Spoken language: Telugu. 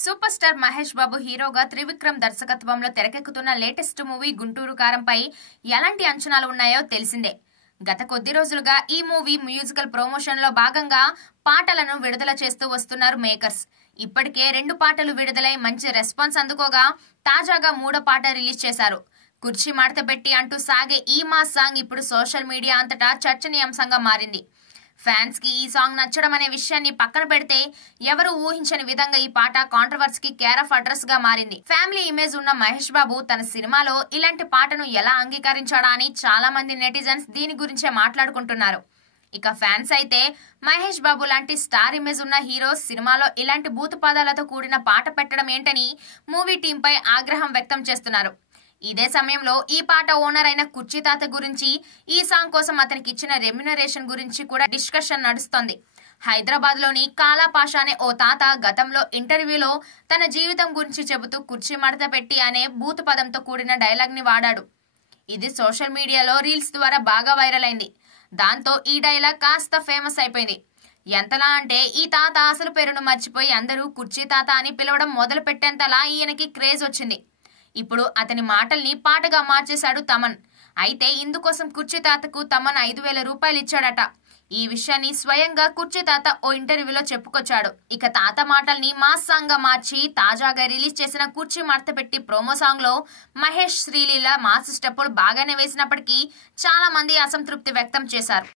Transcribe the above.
సూపర్ స్టార్ మహేష్ బాబు హీరోగా త్రివిక్రమ్ దర్శకత్వంలో తెరకెక్కుతున్న లేటెస్ట్ మూవీ గుంటూరు కారంపై ఎలాంటి అంచనాలు ఉన్నాయో తెలిసిందే. గత కొద్ది రోజులుగా ఈ మూవీ మ్యూజికల్ ప్రమోషన్ లో భాగంగా పాటలను విడుదల చేస్తూ వస్తున్నారు మేకర్స్. ఇప్పటికే 2 పాటలు విడుదలై మంచి రెస్పాన్స్ అందుకోగా తాజాగా 3వ పాట రిలీజ్ చేశారు. కుర్చీ మడత పెట్టి అంటూ సాగే ఈ మాస్ సాంగ్ ఇప్పుడు సోషల్ మీడియా అంతటా చర్చనీయాంశంగా మారింది. ఫ్యాన్స్ కి ఈ సాంగ్ నచ్చడం అనే విషయాన్ని పక్కన పెడితే ఎవరు ఊహించని విధంగా ఈ పాట కాంట్రవర్సీకి కేర్ ఆఫ్ అడ్రస్ గా మారింది. ఫ్యామిలీ ఇమేజ్ ఉన్న మహేష్ బాబు తన సినిమాలో ఇలాంటి పాటను ఎలా అంగీకరించాడా అని చాలా మంది నెటిజన్స్ దీని గురించే మాట్లాడుకుంటున్నారు. ఇక ఫ్యాన్స్ అయితే మహేష్ బాబు లాంటి స్టార్ ఇమేజ్ ఉన్న హీరో సినిమాలో ఇలాంటి బూతు పదాలతో కూడిన పాట పెట్టడం ఏంటని మూవీ టీం పై ఆగ్రహం వ్యక్తం చేస్తున్నారు. ఇదే సమయంలో ఈ పాట ఓనర్ అయిన కుర్చీ తాత గురించి, ఈ సాంగ్ కోసం అతనికి ఇచ్చిన రెమ్యునరేషన్ గురించి కూడా డిస్కషన్ నడుస్తోంది. హైదరాబాద్ లోని కాలా పాషా అనే ఓ తాత గతంలో ఇంటర్వ్యూలో తన జీవితం గురించి చెబుతూ కుర్చీ మడత పెట్టి అనే బూతు పదంతో కూడిన డైలాగ్ ని వాడాడు. ఇది సోషల్ మీడియాలో రీల్స్ ద్వారా బాగా వైరల్ అయింది. దాంతో ఈ డైలాగ్ కాస్త ఫేమస్ అయిపోయింది. ఎంతలా అంటే ఈ తాత అసలు పేరును మర్చిపోయి అందరూ కుర్చీ తాత అని పిలవడం మొదలు పెట్టేంతలా ఈయనకి క్రేజ్ వచ్చింది. ఇప్పుడు అతని మాటల్ని పాటగా మార్చేశాడు తమన్. అయితే ఇందుకోసం కుర్చీ తాతకు తమన్ 5,000 రూపాయలు ఇచ్చాడట. ఈ విషయాన్ని స్వయంగా కుర్చీ తాత ఓ ఇంటర్వ్యూలో చెప్పుకొచ్చాడు. ఇక తాత మాటల్ని మాస్ సాంగ్ గా మార్చి తాజాగా రిలీజ్ చేసిన కుర్చీ మడత పెట్టి ప్రోమో సాంగ్ లో మహేష్, శ్రీలీల మాస్ స్టెప్పులు బాగానే వేసినప్పటికీ చాలా మంది అసంతృప్తి వ్యక్తం చేశారు.